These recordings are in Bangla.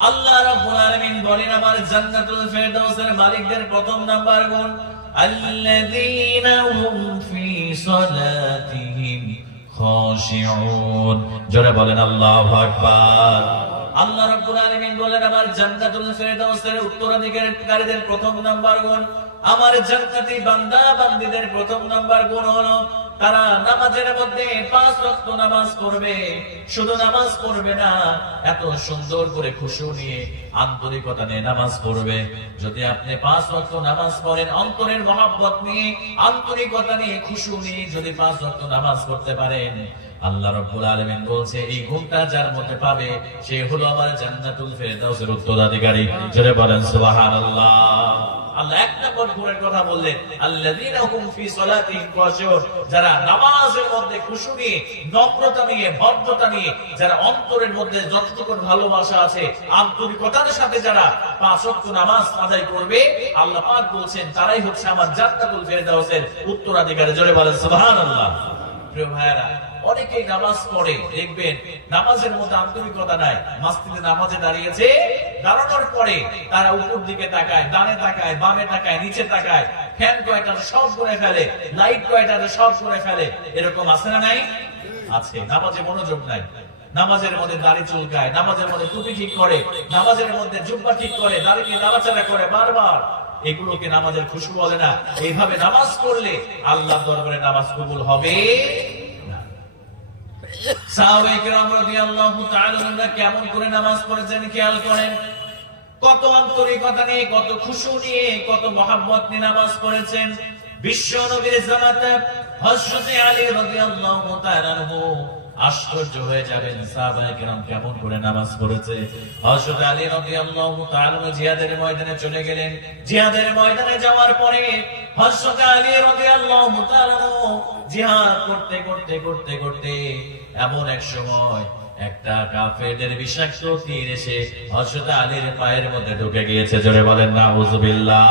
আল্লাহ রাব্বুল আলামিন বলেন আমার জান্নাতুল ফেরদাউসের মালিকদের প্রথম নাম্বার গুণ আল্লাযীনা হুম ফি সালাতিহিম খাশিউন। জোরে বলেন আল্লাহু আকবার। আল্লাহ রাব্বুল আলামিন বলেন আমার জান্নাতুল ফেরদাউসের উত্তরাধিকারীদের প্রথম নাম্বার গুণ, আমার জান্নাতি বান্দা বান্দীদের প্রথম নাম্বার গুণ হলো তারা নামাজের মধ্যে 5 ওয়াক্ত নামাজ পড়বে। শুধু নামাজ পড়বে না, এত সুন্দর করে খুশু নিয়ে আন্তরিকতা নিয়ে নামাজ পড়বে। যদি আপনি 5 ওয়াক্ত নামাজ পড়েন অন্তরের মহব্বত নিয়ে, আন্তরিকতা নিয়ে, খুশু নিয়ে যদি 5 ওয়াক্ত নামাজ পড়তে পারেন, আল্লাহ রাব্বুল আলামিন বলছে এই গুণটা যার মধ্যে পাবে সে হলো আমার জান্নাতুল ফেরদাউসের উত্তরাধিকারী। জোরে বলেন সুবহানাল্লাহ। আল্লাহ এক নম্বর গুণের কথা বললেন আল্লাযীনা হুম ফি সালাতিহিম খাশিউন, যারা নামাজের মধ্যে খুশু নিয়ে, নম্রতা নিয়ে, ভদ্রতা নিয়ে, যারা অন্তরের মধ্যে যতটুকু ভালোবাসা আছে আন্তরিকতার সাথে যারা 5 ওয়াক্ত নামাজ আদায় করবে, আল্লাহ পাক বলছেন তারাই হচ্ছে আমার জান্নাতুল ফেরদাউসের উত্তরাধিকারী। জোরে বলেন সুবহানাল্লাহ। প্রিয় ভাইরা, অনেকেই নামাজ পড়ে, দেখবেন নামাজের মধ্যে আন্তরিকতা নাই। মসজিদে নামাজে দাঁড়িয়েছে, দাঁড়ানোর পরে তারা উপর দিকে তাকায়, ডানে তাকায়, বামে তাকায়, নিচে তাকায়, ফ্যান কয়টা সব করে ফেলে, লাইট কয়টা সব করে ফেলে। এরকম আছে না নাই? আছে। নামাজে মনোযোগ নাই, নামাজের মধ্যে দাড়ি চুলকায়, নামাজের মধ্যে টুপি ঠিক করে, নামাজের মধ্যে জুব্বা ঠিক করে, দাড়ি নিয়ে নাড়াচাড়া করে বারবার। এগুলোকে নামাজের খুশবু বলে না। এইভাবে নামাজ পড়লে আল্লাহর দরবারে নামাজ কবুল হবে না। সাহাবায়ে কেরাম রাদিয়াল্লাহু তাআলা আনহুরা কেমন করে নামাজ পড়েছেন খেয়াল করেন। কত আন্তরিকতা নিয়ে, কত খুশু নিয়ে, কত মহব্বত নিয়ে নামাজ পড়েছেন। বিশ্ব নবীর জামাতে হযরত আলী রাদিয়াল্লাহু তাআলা আনহু আশ্চর্য হয়ে যাবেন সাহাবায়ে কেরাম কেমন করে নামাজ পড়েছে। হযরত আলী রাদিয়াল্লাহু তাআলা জিহাদের ময়দানে চলে গেলেন। জিহাদের ময়দানে যাওয়ার পরে হযরত আলী রাদিয়াল্লাহু তাআলা জিহাদ করতে করতে করতে করতে এমন এক সময় একটা কাফেরদের বিষাক্ত তীর এসে হযরত আলীর পায়ের মধ্যে ঢুকে গিয়েছে। জোরে বলেন নাউযুবিল্লাহ।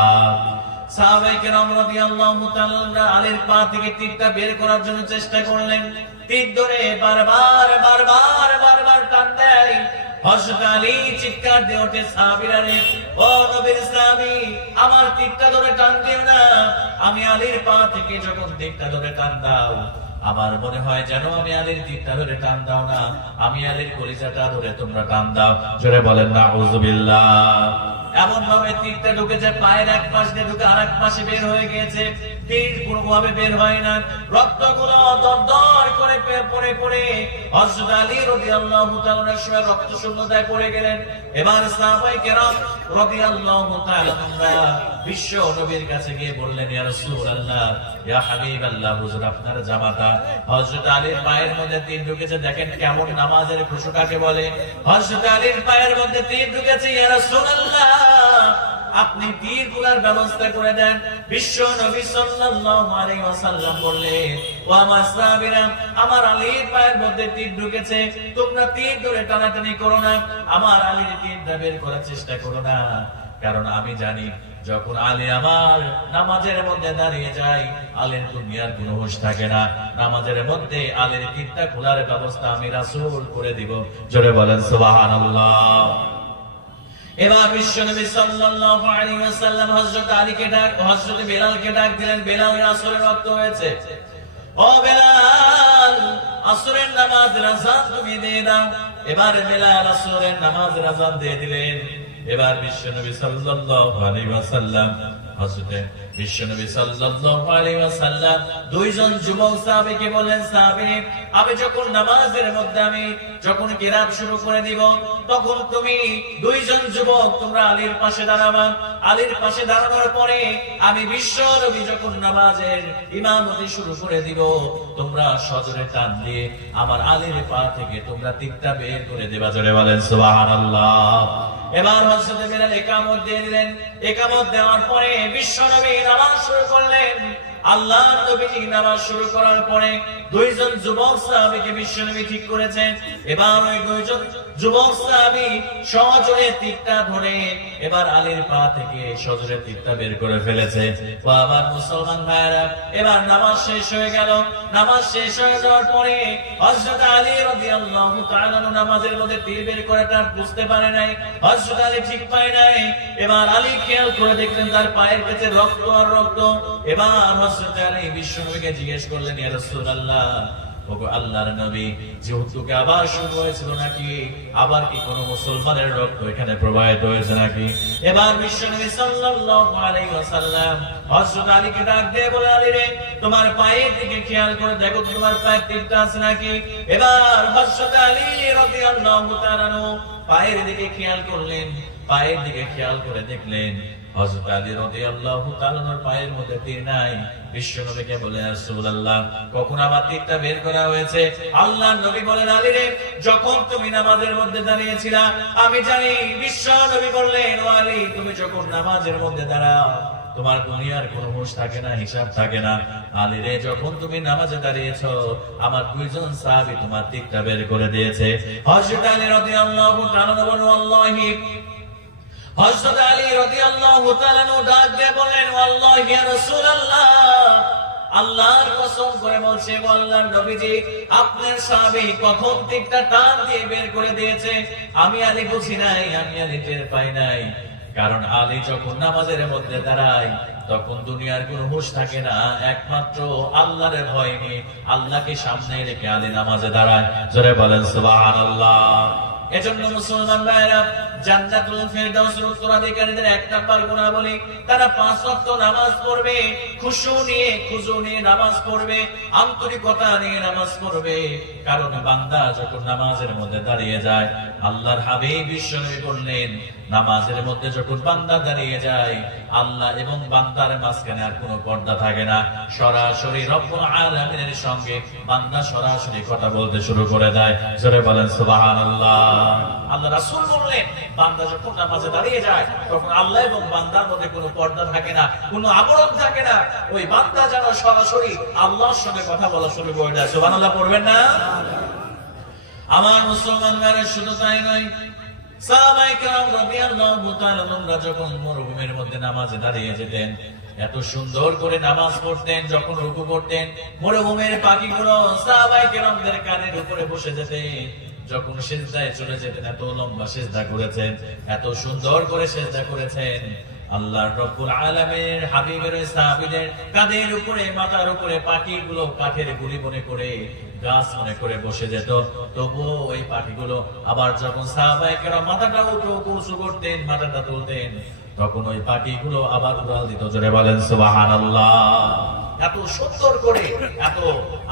সাহাবায়ে কেরাম রাদিয়াল্লাহু তাআলা আলীর পা থেকে তীরটা বের করার জন্য চেষ্টা করলেন। তীর ধরে বারবার বারবার বারবার টান দেয়। হযরত আলী চিৎকার দিয়ে ওঠে, সাহাবীরা রে, ও নবীর সাহাবী, আমার তীরটা ধরে টান দিও না। আমি আলীর পা থেকে যখন তীরটা ধরে টান দাও, আমার মনে হয় যেন আমি আলীর তীরটা ধরে টান দাও না, আমি আলীর কলিজাটা ধরে তোমরা টান দাও। জোরে বলেন নাউযুবিল্লাহ। এমন ভাবে তীরটা ঢুকেছে, পায়ের এক পাশ দিয়ে ঢুকে আরেক পাশে বের হয়ে গিয়েছে। তীর কোনোভাবে বের হয় না, রক্তগুলো দরদর করে পড়ে পড়ে হযরত আলী রাদিয়াল্লাহু তাআলা সময় রক্ত শূন্যতায় পড়ে গেলেন। এবার সাহাবায়ে কেরাম রাদিয়াল্লাহু তাআলা বিশ্ব নবীর কাছে গিয়ে বললেন, ইয়া রাসূলুল্লাহ, ইয়া হাবিবাল্লাহ, হুজুর আপনার জামাতা হযরত আলীর পায়ের মধ্যে তীর ঢুকেছে, দেখেন কেমন নামাজের খুশু কাকে বলে। হযরত আলীর পায়ের মধ্যে তীর ঢুকেছে, ইয়া রাসূলুল্লাহ, আপনি তীরগুলোর ব্যবস্থা করে দেন। বিশ্ব নবী সাল্লাল্লাহু আলাইহি ওয়াসাল্লাম বললেন, ও আমার সাহাবীরা, আমার আলীর পায়ের মধ্যে তীর ঢুকেছে, তোমরা তীর ধরে টানাটানি করো না, আমার আলীর তীরটা বের করার চেষ্টা করো না। কারণ আমি জানি যখন আলী আমার নামাজের মধ্যে দাঁড়িয়ে যায়, আলীর দুনিয়ার কোনো হুঁশ থাকে না। নামাজের মধ্যে আলীর তীরটা খোলার ব্যবস্থা আমি রাসূল করে দিব। জোরে বলেন সুবহানাল্লাহ। এবার বিশ্বনবী সাল্লাল্লাহু আলাইহি ওয়াসাল্লাম হযরত আলীকে ডাক, হযরত বেলালকে ডাক দিলেন, বেলাল, আসরের ওয়াক্ত হয়েছে, ও বেলাল, আসরের নামাজের আযান তুমি দিয়ে দাও। এবার বেলাল আসরের নামাজের আযান দিয়ে দিলেন। এবার বিশ্বনবী সাল্লাল্লাহু আলাইহি ওয়াসাল্লাম হযরত বিশ্বনবী সাল্লাল্লাহু আলাইহি ওয়াসাল্লাম দুইজন যুবক সাহাবীকে বললেন, সাহাবী, আমি যখন নামাজের মধ্যে আমি যখন কিরাত শুরু করে দিব, তখন তুমি দুইজন যুবক তোমরা আলীর পাশে দাঁড়াবা। আলীর পাশে দাঁড়ানোর পরে আমি বিশ্ব নবী যখন নামাজের ইমামতি শুরু করে দিব, তোমরা সজোরে টান দিয়ে আমার আলীর পা থেকে তোমরা তীরটা বের করে দেবা। জোরে বলেন সুবহানাল্লাহ। এবার হযরত বেলাল ইকামত দিয়ে দিলেন। ইকামত দেওয়ার পরে বিশ্ব নবী নামাজ শুরু করলেন। আল্লাহর নবী নামাজ শুরু করার পরে দুইজন যুবক সাহাবীকে বিশ্বনবী ঠিক করেছেন। এবার ওই দুইজন যুবক সাহাবী সজোরে তীরটা ধরে এবার আলীর পা থেকে সজোরে তীরটা বের করে ফেলেছে। ও আমার মুসলমান ভাইরা, এবার নামাজ শেষ হয়ে গেল। নামাজ শেষ হয়ে যাওয়ার পরে হযরত আলী রাদিয়াল্লাহু তাআলা নামাজের মধ্যে তীর বের করাটা বুঝতে পারে নাই। হযরত আলী ঠিক পায় নাই। এবার আলী খেয়াল করে দেখলেন তার পায়ের কাছে রক্ত আর রক্ত। এবার হযরত আলী বিশ্বনবীকে জিজ্ঞেস করলেন, ইয়া রাসূলুল্লাহ, ওগো আল্লাহর নবী, যুদ্ধকে আবার শুরু হয়েছিল নাকি? আবার কি কোনো মুসলমানের রক্ত এখানে প্রবাহিত হয়েছে নাকি? এবার বিশ্বনবী সাল্লাল্লাহু আলাইহি ওয়াসাল্লাম হযরত আলীকে ডাক দিয়ে বলে, আলী রে, তোমার পায়ের দিকে খেয়াল করে দেখো তোমার পায়ে তীরটা আছে নাকি? এবার হযরত আলী রাদিয়াল্লাহু তাআলা পায়ের দিকে খেয়াল করলেন। পায়ের দিকে খেয়াল করে দেখলেন হযরত আলী রাদিয়াল্লাহু তাআলার পায়ের মধ্যে তীর নাই। বিশ্বনবীকে বলে, ইয়া রাসূলুল্লাহ, কখন আমার তীরটা বের করা হয়েছে? আল্লাহর নবী বলেন, আলী রে, যখন তুমি নামাজের মধ্যে দাঁড়িয়েছিলা আমি জানি। বিশ্বনবী বললেন, ও আলী, তুমি যখন নামাজের মধ্যে দাঁড়াও তোমার দুনিয়ার কোনো হুঁশ থাকে না, হিসাব থাকে না। আলী রে, যখন তুমি নামাজে দাঁড়িয়েছো আমার দুইজন সাহাবী তোমার তীরটা বের করে দিয়েছে। হযরত আলী রাদিয়াল্লাহু তাআলা বলেন, আল্লাহি। হযরত আলী রাদিয়াল্লাহু তাআলা ডাক দিয়ে বলেন, আল্লাহি ইয়া রাসূলুল্লাহ, আল্লাহর কসম করে বলছে, আল্লাহর নবীজি, আপনার সাহাবী কখন তীরটা টান দিয়ে বের করে দিয়েছে আমি আলী বুঝি নাই, আমি আলী টের পাই নাই। কারণ আলী যখন নামাজের মধ্যে দাঁড়ায় তখন দুনিয়ার কোনো হুঁশ থাকে না, একমাত্র আল্লাহর ভয় নিয়ে আল্লাহকে সামনে রেখে আলী নামাজে দাঁড়ায়। জোরে বলেন সুবহানাল্লাহ। এজন্য মুসলমান ভাইরা, জান্নাতুল ফেরদাউসের উত্তরাধিকারীদের এক নাম্বার গুণাবলী, তারা 5 ওয়াক্ত নামাজ পড়বে, খুশু নিয়ে নামাজ পড়বে, আন্তরিকতা নিয়ে নামাজ পড়বে। কারণ বান্দা যখন নামাজের মধ্যে দাঁড়িয়ে যায়, আল্লাহর হাবিব বিশ্বনবী বললেন, নামাজের মধ্যে যখন বান্দা দাঁড়িয়ে যায় আল্লাহ এবং বান্দার মাঝখানে আর কোনো পর্দা থাকে না। সরাসরি রব্বুল আলামিনের সঙ্গে বান্দা সরাসরি কথা বলতে শুরু করে দেয়। জোরে বলেন সুবহানাল্লাহ। আল্লাহ রাসূল বললেন, বান্দা যখন নামাজে দাঁড়িয়ে যায় তখন আল্লাহ এবং বান্দার মধ্যে কোনো পর্দা থাকে না, কোনো আবরণ থাকে না। ওই বান্দা যেন সরাসরি আল্লাহর সঙ্গে কথা বলা শুরু করে দেয়। সুবহানাল্লাহ পড়বেন না? আমার মুসলমান ভাইরা, শুধু তাই নয়, সাহাবায়ে কেরাম রাদিয়াল্লাহু তাআলা আনহুরা যখন মরুভূমির মধ্যে নামাজে দাঁড়িয়ে যেতেন, এত সুন্দর করে নামাজ পড়তেন। যখন রুকু করতেন মরুভূমির পাখিগুলো সাহাবায়ে কেরামদের কানের উপরে বসে যেতে, যখন সিজদায় চলে যেতেন এত লম্বা সিজদা করেছেন, এত সুন্দর করে সিজদা করেছেন। আল্লাহর রব্বুল আলামিনের হাবিবের ওই সাহাবীদের কাঁধের উপরে, মাথার উপরে পাখিগুলো কাঠের গুলি মনে করে, গাছ মনে করে বসে যেত। তবুও ওই পাখিগুলো আবার যখন সাহাবায়ে কেরাম মাথাটা উঁচু করতেন, মাথাটা তুলতেন, তখন ওই পাখিগুলো আবার উড়াল দিত। জোরে বলেন সুবহানাল্লাহ। এত সুন্দর করে, এত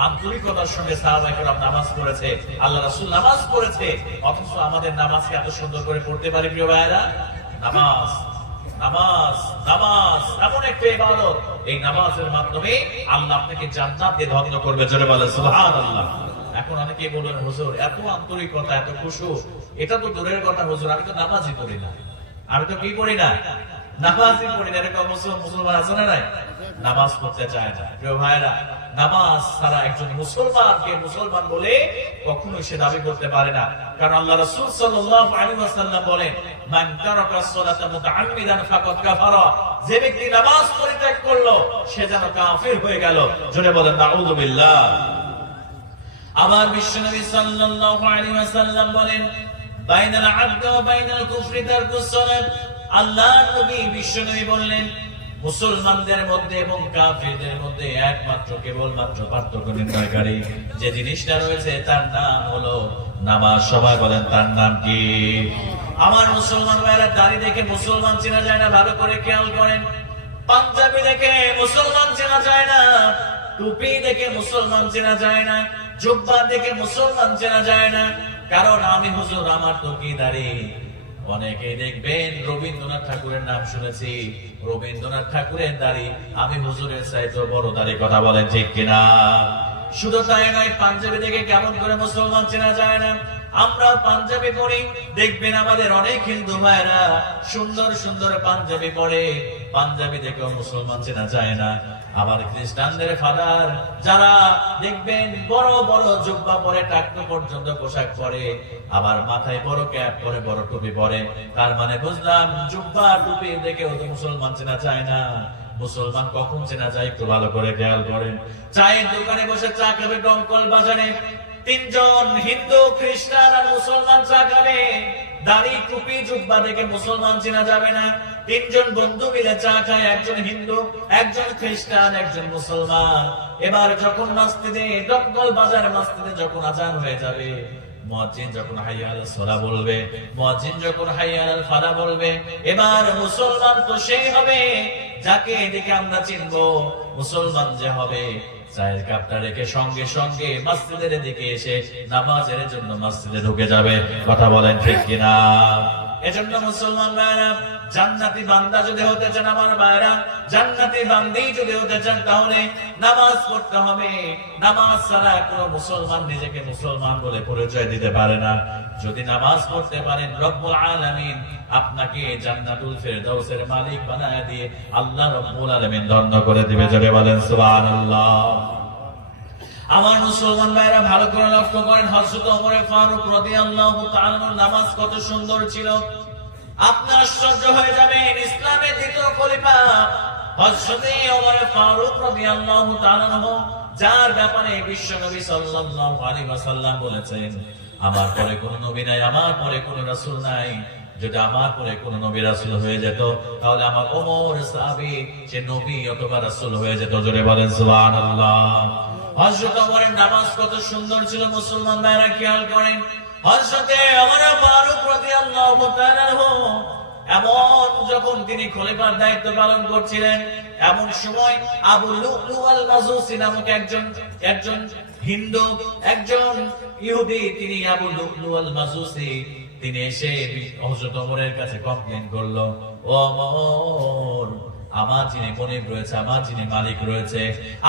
আন্তরিকতার সঙ্গে সাহাবায়ে কেরাম নামাজ পড়েছে, আল্লাহ রাসূল নামাজ পড়েছে। অথচ আমাদের নামাজকে এত সুন্দর করে পড়তে পারি প্রিয় ভাইরা? নামাজ নামাজ নামাজ এমন একটা ইবাদত, এই নামাজের মাধ্যমে আল্লাহ আপনাকে জান্নাত দিয়ে ধন্য করবে। জোরে বলেন সুবহানাল্লাহ। এখন অনেকেই বলেন, হুজুর এত আন্তরিকতা, এত খুশু, এটা তো দূরের কথা হুজুর, আমি তো নামাজই পড়ি না। আমি তো কি পড়ি না? নামাজই পড়ি না। এরকম মুসলমান আছে না নাই? নামাজ পড়তে চায় না। প্রিয় ভাইরা, নামাজ ছাড়া একজন মুসলমানকে মুসলমান বলে কখনোই সে দাবি করতে পারে না। কারণ আল্লাহ রাসূল সাল্লাল্লাহু আলাইহি ওয়াসাল্লাম বলেন, মান তারাকা সালাতা মুতাআম্মিদান ফাকাদ কাফারা, যে ব্যক্তি নামাজ পরিত্যাগ করলো সে যেন কাফির হয়ে গেল। জোরে বলেন নাউযু বিল্লাহ। আবার বিশ্বনবী সাল্লাল্লাহু আলাইহি ওয়াসাল্লাম বলেন, বাইনাল আবদি ওয়া বাইনাল কুফরি তারকুস সালাত। আল্লাহর নবী বিশ্বনবী বললেন, মুসলমানদের মধ্যে এবং কাফিরদের মধ্যে একমাত্র কেবলমাত্র পার্থক্য নির্ণয়কারী যে জিনিসটা রয়েছে তার নাম হলো নামাজ। সবাই বলেন, তার নাম কি? আমার মুসলমান ভাইরা, দাড়ি দেখে মুসলমান চেনা যায় না, ভালো করে খেয়াল করেন। পাঞ্জাবি দেখে মুসলমান চেনা যায় না, টুপি দেখে মুসলমান চেনা যায় না, জুব্বা দেখে মুসলমান চেনা যায় না। কারণ আমি হুজুর, আমার তো কি দাড়ি। অনেকে দেখবেন রবীন্দ্রনাথ ঠাকুরের নাম শুনেছি, রবীন্দ্রনাথ ঠাকুরের দাড়ি, আমি হুজুরের চাইতে বড় দাড়ি। কথা বলেন ঠিক কিনা? শুধু তাই নয়, পাঞ্জাবি দেখে কেমন করে মুসলমান চেনা যায় না। আমরা পাঞ্জাবি পরি, দেখবেন আমাদের অনেক হিন্দু ভাইরা সুন্দর সুন্দর পাঞ্জাবি পরে, পাঞ্জাবি দেখেও মুসলমান চেনা যায় না। আবার খ্রিস্টানদের ফাদার যারা দেখবেন বড় বড় জুব্বা পরে, টাকনু পর্যন্ত পোশাক পরে, আবার মাথায় বড় ক্যাপ পরে, বড় টুপি পরে, তার মানে বুঝলাম জুব্বা টুপি দেখেও তো মুসলমান চেনা যায় না। মুসলমান কখন চেনা যায় একটু ভালো করে খেয়াল করেন। চায়ের দোকানে বসে চা খাবে ডঙ্কল বাজারে, তিনজন হিন্দু খ্রিস্টান আর মুসলমান চা খাবে, দাড়ি টুপি জুব্বা দেখে মুসলমান চেনা যাবে না। তিনজন বন্ধু মিলে চা খায়, একজন হিন্দু, একজন খ্রিস্টান, একজন মুসলমান। এবার যখন মসজিদে ডঙ্কল বাজার মসজিদে যখন আজান হয়ে যাবে, মুয়াজ্জিন যখন হাইয়া আলাস সালাহ বলবে, মুয়াজ্জিন যখন হাইয়া আলাল ফালাহ বলবে, এবার মুসলমান তো সেই হবে যাকে দেখে আমরা চিনবো মুসলমান যে হবে। চায়ের কাপটা রেখে সঙ্গে সঙ্গে মসজিদের দিকে এসে নামাজের জন্য মসজিদে ঢুকে যাবে। কথা বলেন ঠিক কিনা? এজন্য মুসলমান ভাইরা, জান্নাতি বান্দা যদি হতে চান আমার ভাইরা, জান্নাতি বান্দি যদি হতে চান, তাহলে নামাজ পড়তে হবে। নামাজ ছাড়া কোনো মুসলমান নিজেকে মুসলমান বলে পরিচয় দিতে পারে না। যদি নামাজ পড়তে পারেন, রব্বুল আলামিন আপনাকে জান্নাতুল ফেরদাউসের মালিক বানায় দিয়ে আল্লাহ রব্বুল আলামিন ধন্য করে দিবে। জোরে বলেন সুবহানাল্লাহ। আমার মুসলমান ভাইরা ভালো করে লক্ষ্য করেন, হযরত ওমর ফারুক রাদিয়াল্লাহু তাআলা নামাজ কত সুন্দর ছিল। আপনি আশ্চর্য হয়ে যাবেন, ইসলামের দ্বিতীয় খলিফা হযরত ওমর ফারুক রাদিয়াল্লাহু তাআলা, যার ব্যাপারে বিশ্বনবী সাল্লাল্লাহু আলাইহি ওয়াসাল্লাম বলেছেন, আমার পরে কোনো নবী নাই, আমার পরে কোনো রাসূল নাই। যদি আমার পরে কোনো নবী রাসূল হয়ে যেত, তাহলে আমার ওমর সাহাবী সে নবী অথবা রাসূল হয়ে যেত। জোরে বলেন সুবহানাল্লাহ। হযরত ওমরের নামাজ কত সুন্দর ছিল মুসলমান ভাইরা, খেয়াল করেন। হযরত ওমর ফারুক রাদিয়াল্লাহু তাআলা এমন যখন তিনি খলিফার দায়িত্ব পালন করছিলেন, এমন সময় আবু লুলু আল মাজুসি নামক একজন হিন্দু, একজন ইহুদি, তিনি আবু লুলু আল মাজুসি, তিনি এসে হযরত ওমরের কাছে কমপ্লেইন করলো, ও ওমর, আমার যিনি মনিব রয়েছে, আমার যিনি মালিক রয়েছে,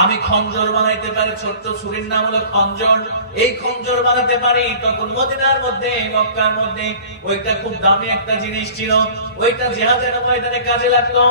আমি খঞ্জর বানাইতে পারি, ছোট্ট ছুরির নাম হলো খঞ্জর, এই খঞ্জর বানাতে পারি। তখন মদিনার মধ্যে, মক্কার মধ্যে ওইটা খুব দামি একটা জিনিস ছিল, ওইটা জিহাদের ময়দানে কাজে লাগতো,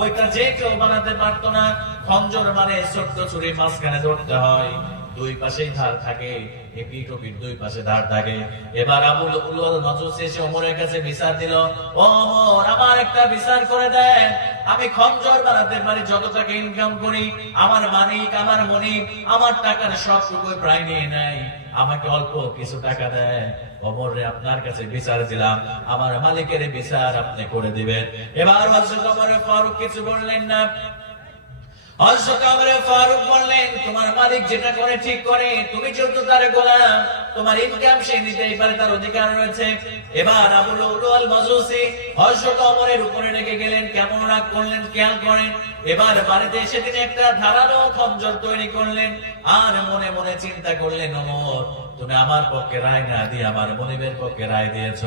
ওইটা যে কেউ বানাতে পারতো না। খঞ্জর মানে ছোট্ট ছুরি, মাঝখানে ধরতে হয়, দুই পাশেই ধার থাকে, একই টপির দুই পাশে ধার থাকে। এবার আবু লুলু আল মাজুসি এসে ওমরের কাছে বিচার দিল, ও ওমর, আমার একটা বিচার করে দেন, আমি খঞ্জর বানাতে পারি, যত টাকা ইনকাম করি আমার মালিক, আমার মনিব আমার টাকার সবটুকু প্রায় নিয়ে নেয়, আমাকে অল্প কিছু টাকা দেয়। ওমর রে, আপনার কাছে বিচার দিলাম, আমার মালিকের বিচার আপনি করে দিবেন। এবার হযরত ওমর ফারুক কিছু বললেন না। হযরত ওমর ফারুক বললেন, তোমার মালিক যেটা করে ঠিক করে, তুমি যেহেতু তার গোলাম, তোমার ইনকাম সে নিতেই পারে, তার অধিকার রয়েছে। এবার আবু লুলু আল মাজুসি হযরত ওমরের উপরে রেগে গেলেন, কেমন রাগ করলেন খেয়াল করেন। এবার বাড়িতে এসে তিনি একটা ধারালো খঞ্জর তৈরি করলেন, আর মনে মনে চিন্তা করলেন, ওমর, তুমি আমার পক্ষে রায় না দিয়ে আমার মনিবের পক্ষে রায় দিয়েছ,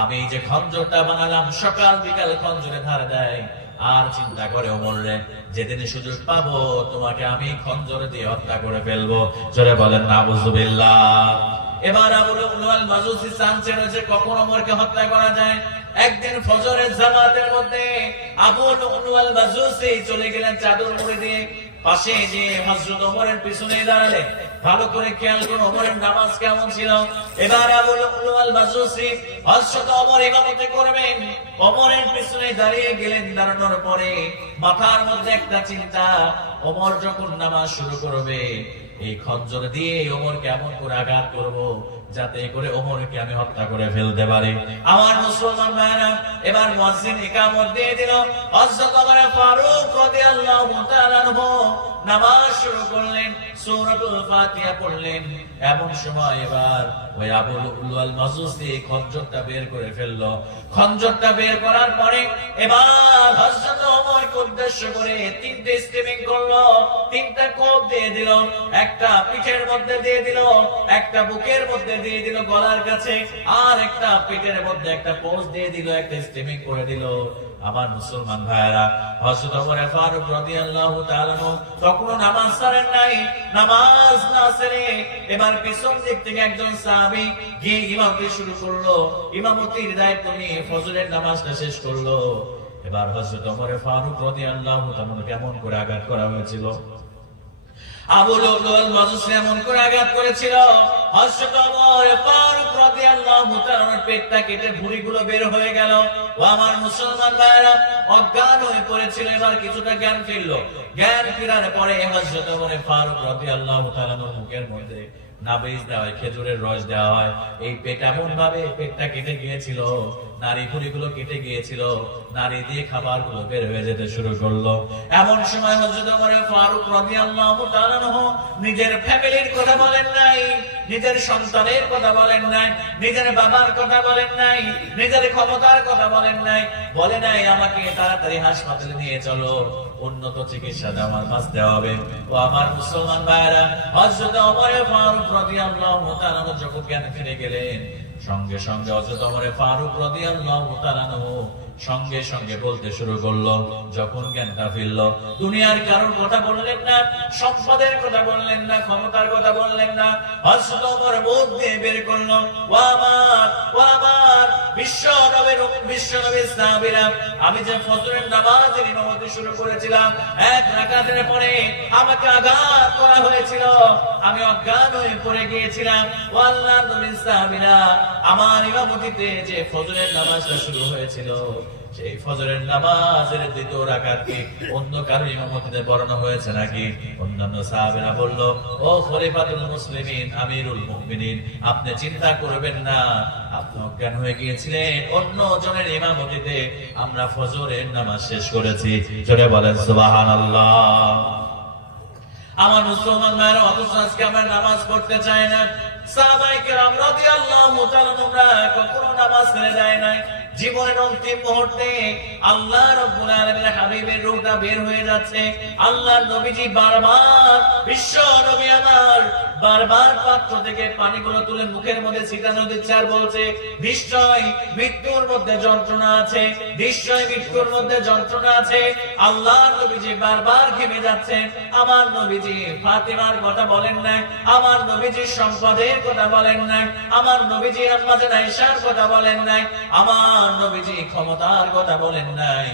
আমি যে খঞ্জরটা বানালাম সকাল বিকাল খঞ্জরে ধার দেয়। আর চিন্তা করে ওমর রে, যেদিন সুযোগ পাবো তোমাকে আমি খঞ্জর দিয়ে হত্যা করে ফেলবো। জোরে বলেন নাউযুবিল্লাহ। এবার আবু লুলু আল মাজুসি চান্সে রয়েছে কখন ওমরকে হত্যা করা যায়। একদিন ফজরের জামাতের মধ্যে আবু লুলু আল মাজুসি চলে গেলেন চাদর মুড়ি দিয়ে, পাশে যে হযরত ওমরের পিছনে দাঁড়ালেন। ভালো করে খেয়াল করুন ওমরের নামাজ কেমন ছিল। এবার আবু লুলু আল মাজুসি হযরত ওমর ইমামতি করবেন, ওমরের পিছনে দাঁড়িয়ে গেলেন। দাঁড়ানোর পরে মাথার মধ্যে একটা চিন্তা, ওমর যখন নামাজ শুরু করবে, এই খঞ্জর দিয়ে ওমরকে এমন করে আঘাত করব যাতে করে ওমরকে আমি হত্যা করে ফেলতে পারি। আমার মুসলমান ভাইরা, এবার মুয়াজ্জিন ইকামত দিয়ে দিল। হযরত ওমর ফারুক রাদিয়াল্লাহু তাআলা নামাজ শুরু করলেন, সূরাতুল ফাতিহা পড়লেন। এমন সময় এবার ওই আবু লুলু আল মাজুসি খঞ্জরটা বের করে ফেললো। খঞ্জরটা বের করার পরে এবার হযরত ওমরকে উদ্দেশ্য করে তিনটে স্টিমিং করলো, তিনটা কোপ দিয়ে দিল। একটা পিঠের মধ্যে দিয়ে দিল, একটা বুকের মধ্যে দিয়ে দিল গলার কাছে, আর একটা পিঠের মধ্যে একটা পোজ দিয়ে দিল, একটা স্টিমিং করে দিল। আমার মুসলমান ভাইরা, হযরত ওমর ফারুক রাদিয়াল্লাহু তাআলা তখনও নামাজ ছাড়েন নাই। নামাজ না ছেড়ে এবার পিছন দিক থেকে একজন সাহাবী গিয়ে ইমামতি শুরু করলো, ইমামতির দায়িত্ব নিয়ে ফজরের নামাজটা শেষ করলো। এবার হযরত ওমর ফারুক রাদিয়াল্লাহু তাআলা কেমন করে আঘাত করা হয়েছিল, আবু লুলুল মাজুসি এমন করে আঘাত করেছিল, হযরত ওমর ফারুক রাদিয়াল্লাহু তাআলার পেটটা কেটে ভুঁড়িগুলো বের হয়ে গেল। ও আমার মুসলমান ভাইরা, অজ্ঞান হয়ে পড়েছিল, এবার কিছুটা জ্ঞান ফিরল। জ্ঞান ফেরার পরে হযরত ওমর ফারুক রাদিয়াল্লাহু তাআলার মুখের মধ্যে নাবিজ দেওয়া হয়, খেজুরের রস দেওয়া হয়। এই পেট এমন ভাবে পেটটা কেটে গিয়েছিল, নারী ভুঁড়িগুলো কেটে গিয়েছিল, নারী দিয়ে খাবারগুলো বের হয়ে যেতে শুরু করলো। এমন সময় হযরত ওমর ফারুক রাদিয়াল্লাহু তাআলা নিজের ফ্যামিলির কথা বলেন নাই, নিজের সন্তানের কথা বলেন নাই, নিজের বাবার কথা বলেন নাই, নিজের ক্ষমতার কথা বলেন নাই, বলে নাই আমাকে তাড়াতাড়ি হাসপাতালে নিয়ে চলো, উন্নত চিকিৎসা আমার বাঁচতে হবে। ও আমার মুসলমান ভাইরা, হযরত ওমর ফারুক রাদিয়াল্লাহু তাআলা যখন জ্ঞান ফিরে গেলেন, সঙ্গে সঙ্গে হযরত ওমর ফারুক রাদিয়াল্লাহু তাআলা সঙ্গে সঙ্গে বলতে শুরু করলো, যখন জ্ঞানটা ফিরল, দুনিয়ার কারোর কথা বললেন না, সম্পদের কথা বললেন না, ক্ষমতার কথা বললেন না। হযরত ওমর মুখ দিয়ে বের করলো, ও আমার বিশ্বনবীর সাহাবীরা, আমি যে ফজরের নামাজের ইমামতি শুরু করেছিলাম, এক রাকাতের পরে আমাকে আঘাত করা হয়েছিল, আমি অজ্ঞান হয়ে পড়ে গিয়েছিলাম। ও আল্লাহর নবীর সাহাবীরা, আমার ইমামতিতে যে ফজরের নামাজটা শুরু হয়েছিল, সেই ফজরের নামাজের দ্বিতীয় রাকাতকে অন্য কারো ইমামতিতে পড়ানো হয়েছে নাকি? অন্যান্য সাহাবীরা বলল, ও খলিফাতুল মুসলিমিন, আমিরুল মুমিনিন, আপনি চিন্তা করবেন না, আপনি অজ্ঞান হয়ে গিয়েছিলেন, অন্য জনের ইমামতিতে আমরা ফজরের নামাজ শেষ করেছি। জোরে বলেন সুবহানাল্লাহ। আমার মুসলমান ভাইরা, অথচ আজকে আমরা নামাজ পড়তে চাই না। সাহাবায়ে কেরাম রাদিয়াল্লাহু তাআলা কখনো নামাজ ছেড়ে যায় নাই। জীবনের অন্তিম মুহূর্তে আল্লাহ রাব্বুল আলামিনের হাবিবের রূহটা বের হয়ে যাচ্ছে, আল্লাহর নবীজি বারবার, বিশ্ব নবী আমার বারবার পাত্র থেকে পানিগুলো তুলে মুখের মধ্যে ছিটানো দিচ্ছে আর বলছে, নিশ্চয় মৃত্যুর মধ্যে যন্ত্রণা আছে, নিশ্চয় মৃত্যুর মধ্যে যন্ত্রণা আছে। আল্লাহর নবীজি বারবার ঘেমে যাচ্ছেন। আমার নবীজি ফাতিমার কথা বলেন নাই, আমার নবীজি সম্পদের কথা বলেন নাই, আমার নবীজি আম্মা জান আয়েশার কথা বলেন নাই, আমার নবীজি ক্ষমতার কথা বলেন নাই।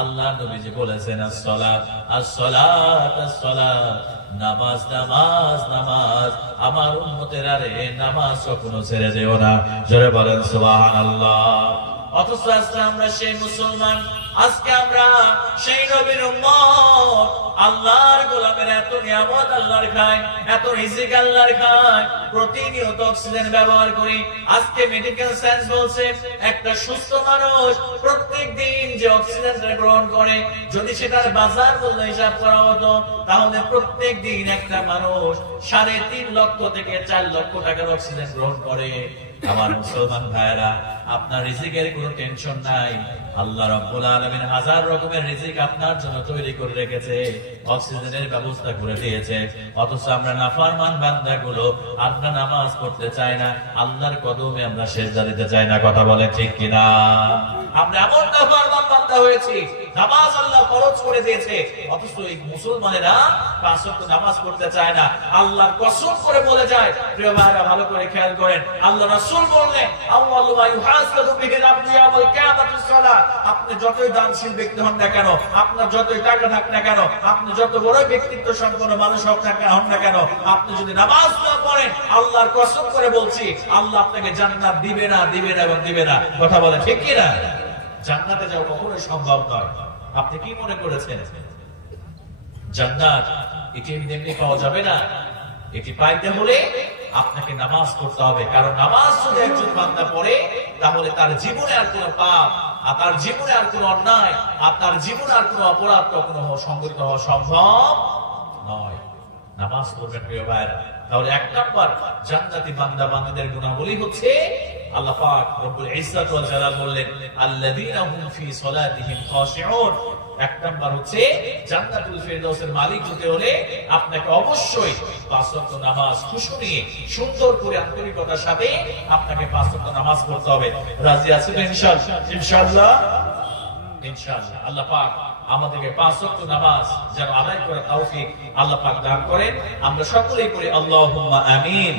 আল্লাহ নবীজি বলেছেন, আসসালাত আসসালাত আসসালাত, নামাজ নামাজ নামাজ, আমার উম্মতেরা রে, নামাজ কখনো ছেড়ে যেও না। জোরে বলেন সুবহানাল্লাহ। অথচ আজকে আমরা সেই মুসলমান, আজকে আমরা সেই নবীর উম্মত, আল্লাহর গোলামের এত নিয়ামত আল্লাহর খায়, এত রিজিক আল্লাহর খায়, প্রতিনিয়ত অক্সিজেন ব্যবহার করি। আজকে মেডিকেল সায়েন্স বলছে, একটা সুস্থ মানুষ প্রত্যেক দিন যে অক্সিজেনটা গ্রহণ করে, যদি সেটার বাজার মূল্য হিসাব করা হতো, তাহলে প্রত্যেক দিন একটা মানুষ 3.5 লক্ষ থেকে 4 লক্ষ টাকার অক্সিজেন গ্রহণ করে। আমার মুসলমান ভাইরা, আপনার রিজিকের কোনো টেনশন নাই, আল্লাহ রাব্বুল আলামিন হাজার রকমের রিজিক আপনার জন্য তৈরি করে রেখেছে, অক্সিজেনের ব্যবস্থা করে দিয়েছে। অথচ আমরা নাফরমান বান্দাগুলো, আমরা নামাজ পড়তে চাই না, আল্লাহর কদমে আমরা সিজদা দিতে চাই না। কথা বলে ঠিক কিনা? আমরা এমন নাফরমান বান্দা হয়েছি, নামাজ আল্লাহ ফরজ করে দিয়েছে, অথচ এই মুসলমানেরা 5 ওয়াক্ত নামাজ পড়তে চায় না। আল্লাহর কসম করে বলে যায়, প্রিয় ভাইরা ভালো করে খেয়াল করেন, আল্লাহ রাসূল বললেন, আউয়ালু মা ইউহাসাবু বিহিল আবদু ইয়াউমাল কিয়ামাতিস সালাত। আপনি যতই দানশীল ব্যক্তি হন না কেন, আপনার যতই টাকা থাক না কেন, আপনি যত বড় ব্যক্তিত্ব সম্পন্ন মানুষ হন না কেন, আপনি যদি নামাজ না পড়েন, আল্লাহর কসম করে বলছি, আল্লাহ আপনাকে জান্নাত দিবে না, দিবে না এবং দিবে না। কথা বলে ঠিক কি না? জান্নাতে যাওয়া কখনোই সম্ভব নয়। আপনি কি মনে করেছেন জান্নাত এটি এমনি পাওয়া যাবে না? এটি পাইতে হলে আপনাকে নামাজ পড়তে হবে। কারণ নামাজ যদি একজন বান্দা পড়ে, তাহলে তার জীবনে আর কোনো পাপ, আর তার জীবনে আর কোনো অন্যায়, আর তার জীবনে আর কোনো অপরাধ কখনো সংগঠিত হওয়া সম্ভব নয়। নামাজ পড়বেন প্রিয় ভাইরা। তাহলে 1 নাম্বার জান্নাতি বান্দা বান্দাদের গুণাবলী হচ্ছে, আল্লাহ পাক রব্বুল ইজ্জত ওয়াল জালাল বললেন, আল্লাযীনা হুম ফি সালাতিহিম খাশিউন। 1 নাম্বার হচ্ছে জান্নাতুল ফেরদাউসের মালিক হতে হলে আপনাকে অবশ্যই 5 ওয়াক্ত নামাজ খুশু নিয়ে, সুন্দর করে, আন্তরিকতার সাথে আপনাকে 5 ওয়াক্ত নামাজ পড়তে হবে। রাজি আছেন ইনশাআল্লাহ? ইনশাআল্লাহ ইনশাআল্লাহ। আল্লাহ পাক আমাদেরকে 5 ওয়াক্ত নামাজ যেন আদায় করার তৌফিক আল্লাহ পাক দান করেন। আমরা সকলেই পড়ি আল্লাহুম্মা আমিন।